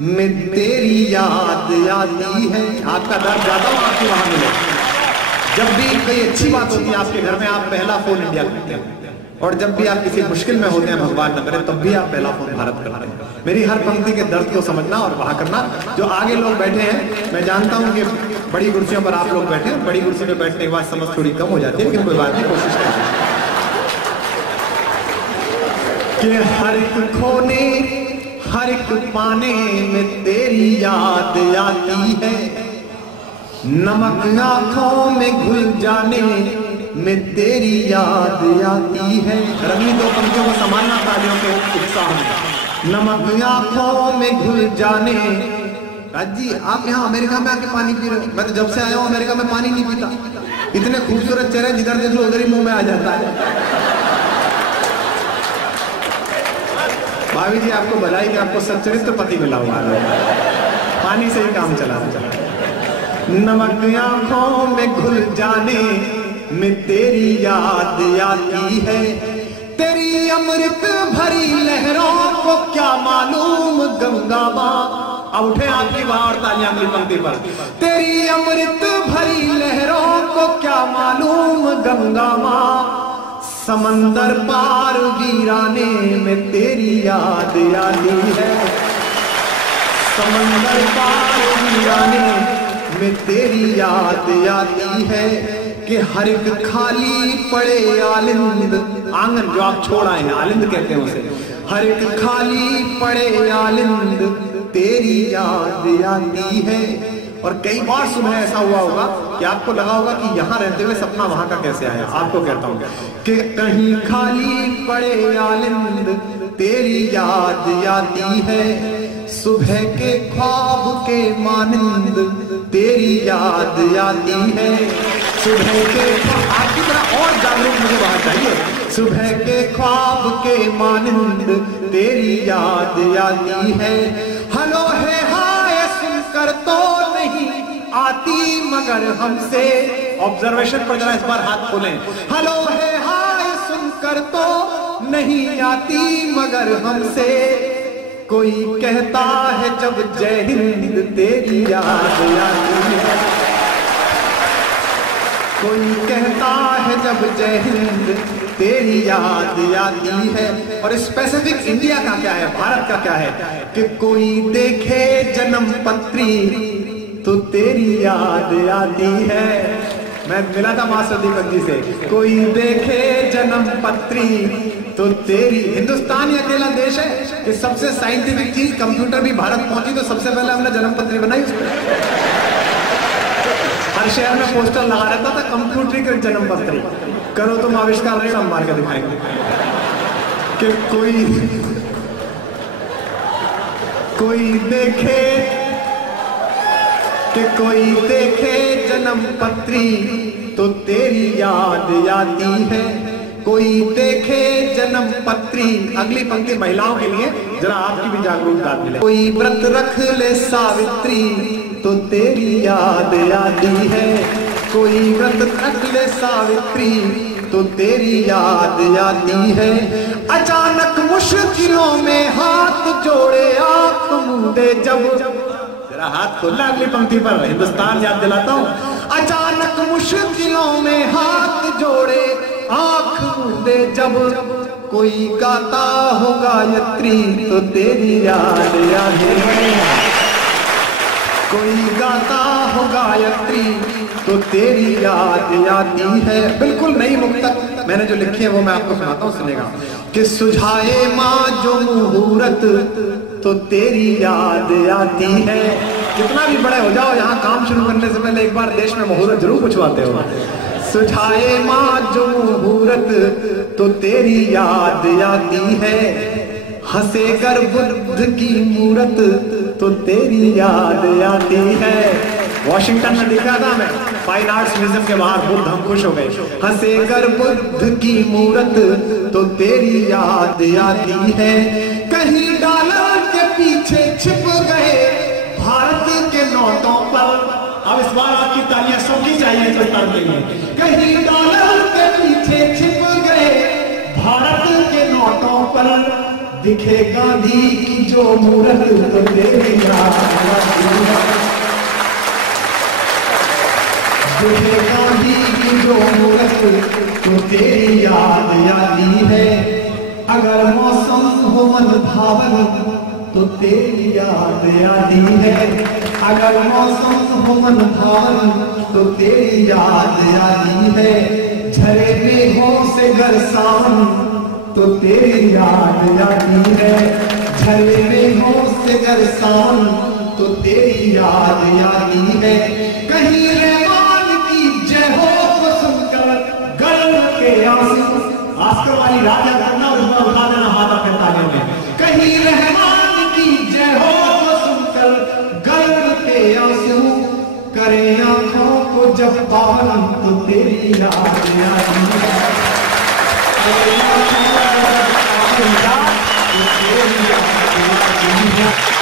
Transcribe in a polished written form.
में तेरी याद आती है। आपका दर्द ज्यादा हो आपकी वहां मिले। जब भी कोई अच्छी बात होती है आपके घर में, आप पहला फोन इंडिया करते हैं, और जब भी आप किसी मुश्किल में होते हैं, भगवान न करे, तब भी आप पहला फोन भारत करते हैं। मेरी हर पंक्ति के दर्द को समझना और वहां करना। जो आगे लोग बैठे हैं, मैं जानता हूं कि बड़ी कुर्सियों पर आप लोग बैठे हैं, बड़ी कुर्सी पे बैठने के बाद समझ थोड़ी कम हो जाती है, लेकिन कोई बात नहीं, कोशिश करें कि हर एक खोने हर एक पाने में तेरी याद आती है। नमक आंखों में घुल जाने में तेरी याद आती है। रंगी दो पंक्तियों को संभालना तालियों के उत्साह में। नमक आंखों में घुल जाने। राज जी, आप यहाँ अमेरिका में आके पानी पी रहे हो? मैं तो जब से आया हूँ अमेरिका में पानी नहीं पीता। इतने खूबसूरत चेहरे जिधर देख लो उधर ही मुंह में आ जाता है। भाभी जी, आपको बधाई कि आपको सच्चरित्र पति मिला हुआ है। पानी से ही काम चला। नमक आंखों में घुल जाने में तेरी याद आती है। तेरी अमृत भरी लहरों को क्या मालूम गंगा माँ। अब उठे आपकी बात और तालियां अगली पंक्ति पर। तेरी अमृत भरी लहरों को क्या मालूम गंगा माँ। समंदर पार वीराने में तेरी याद आती है। समंदर पार वीराने में तेरी याद आती है। कि हर एक खाली पड़े आलिंद, आंगन जो आप छोड़ आए हैं, आलिंद कहते हैं उसे। हर एक खाली पड़े आलिंद तेरी याद आती है। और कई बार सुबह ऐसा हुआ होगा कि आपको लगा होगा कि यहाँ रहते हुए सपना वहां का कैसे आया। आपको कहता हूँ कि कहीं खाली पड़े आलिंद तेरी याद आती है। सुबह के ख्वाब के मानिंद तेरी याद आती है। सुबह के आपकी तरह और जागरूक मुझे बाहर चाहिए। सुबह के ख्वाब के मानिंद तेरी याद आती है। हलो है हाय सुनकर तो नहीं आती मगर हमसे। ऑब्जर्वेशन पर जरा इस बार हाथ खोलें। हलो है हाय सुनकर तो नहीं आती मगर हमसे। कोई कहता है जब जय हिंद तेरी याद आती है। कोई कहता है जब जय हिंद तेरी याद आती है। और स्पेसिफिक इंडिया का क्या है, भारत का क्या है कि कोई देखे जन्म पत्री तो तेरी याद आती है। मैं मिला था मास्टर दीपक जी से। कोई देखे जन्म पत्री तो तेरी। हिंदुस्तान ही अकेला देश है कि सबसे साइंटिफिक चीज कंप्यूटर भी भारत पहुंची तो सबसे पहले हमने जन्म पत्री बनाई उस पर। हर शहर में पोस्टर लगा रहता था कंप्यूटरीकृत जन्म पत्री। करो तुम आविष्कार नहीं, हम मार के दिखाएंगे कि कोई देखे कि कोई देखे जन्म पत्री तो तेरी याद आती है। कोई देखे जन्म पत्री। अगली पंक्ति महिलाओं के लिए, जरा आपकी भी जागरूकता मिले। कोई व्रत रख ले सावित्री तो तेरी याद आती है। कोई व्रत रख ले सावित्री तो तेरी याद आती है। अचानक मुश्किलों में हाथ जोड़े आंख मूंदे जब। जरा हाथ खोलना अगली पंक्ति पर, हिंदुस्तान याद दिलाता हूं। अचानक मुश्किलों में हाथ जोड़े आंख मूंदे जब। कोई गाता हो गायत्री तो तेरी याद आती है। कोई गाता हो गायत्री तो तेरी याद आती है। बिल्कुल नई मुक्तक मैंने जो लिखी है वो मैं आपको सुनाता हूँ, सुनेगा। कि सुझाए माँ जो मुहूर्त तो तेरी याद आती है। कितना भी बड़े हो जाओ, यहाँ काम शुरू करने से पहले एक बार देश में मुहूर्त जरूर पूछवाते हो। सुझाए माँ जो मुहूर्त तो तेरी याद आती है। हंसे कर बुद्ध की मूरत तो तेरी याद आती है। वॉशिंगटन में दिखा था मैं, फाइन आर्ट्स म्यूजियम के बाहर बुद्ध, हम खुश हो गए। हंसे कर बुद्ध की मूरत तो तेरी याद आती है। कहीं डॉलर के पीछे छिप गए भारत के नोटों पर। अब इस बार आपकी तालियां सौखी चाहिए तो उत्तर के लिए। कहीं डॉलर के पीछे छिप गए भारत के नोटों पर। दिखे गांधी की जो मूरत तो तेरी याद आती है। दिखे गांधी की जो मूरत तो तेरी याद आती है। अगर मौसम हो मन भावन तो तेरी याद आती है। अगर मौसम हो मन भावन तो तेरी याद आती है। झरे मेघों से बरसान तो तेरी याद आती है। झरे मेघों से बरसान तो तेरी याद आती है। कहीं रहमान की जय हो तो सुनकर गर्व के आंसू, आस्कर वाली राजा करना और उसमें उठा देना हाथ अपने तालियों में। कहीं रहमान की जय हो तो सुनकर गर्व के आंसू, करें आंखों को जब पावन तो तेरी याद आती है। करें आंखों को जब पावन तो तेरी याद आती है।